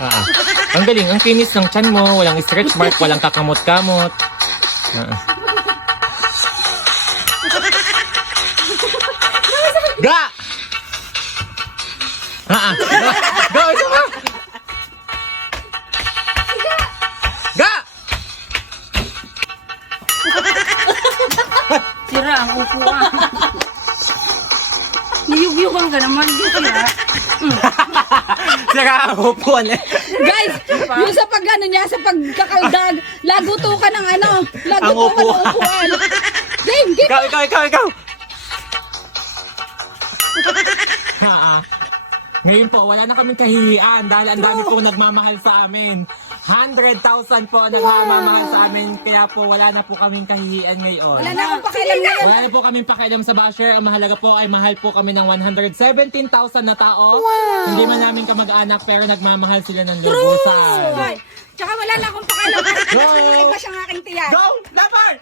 Ang galing, ang kinis ng tiyan mo, walang stretch mark, walang kakamot-kamot. Ga! Ga! Ito ba? Ga! Sira ang upuan. Niyugyugan ka naman, di sira. Saka upuan eh. Guys, yung sa pag ano niya, sa pagkakaldag, laguto ka ng ano, laguto ka ng upuan. Game, game. Ikaw! Ngayon po, wala na kaming kahihiyan dahil ang dami po nagmamahal sa amin. 100,000 po nagmamahal sa amin, kaya po wala na po kaming kahihiyan ngayon. Wala na akong pakialam ngayon. Wala na po kaming pakialam sa basher. Ang mahalaga po ay mahal po kami ng 117,000 na tao. Hindi man namin kamag-anak pero nagmamahal sila ng lubusan. Tsaka wala na akong pakialam. Go! Iba siyang aking tiyan. Go! Lapar!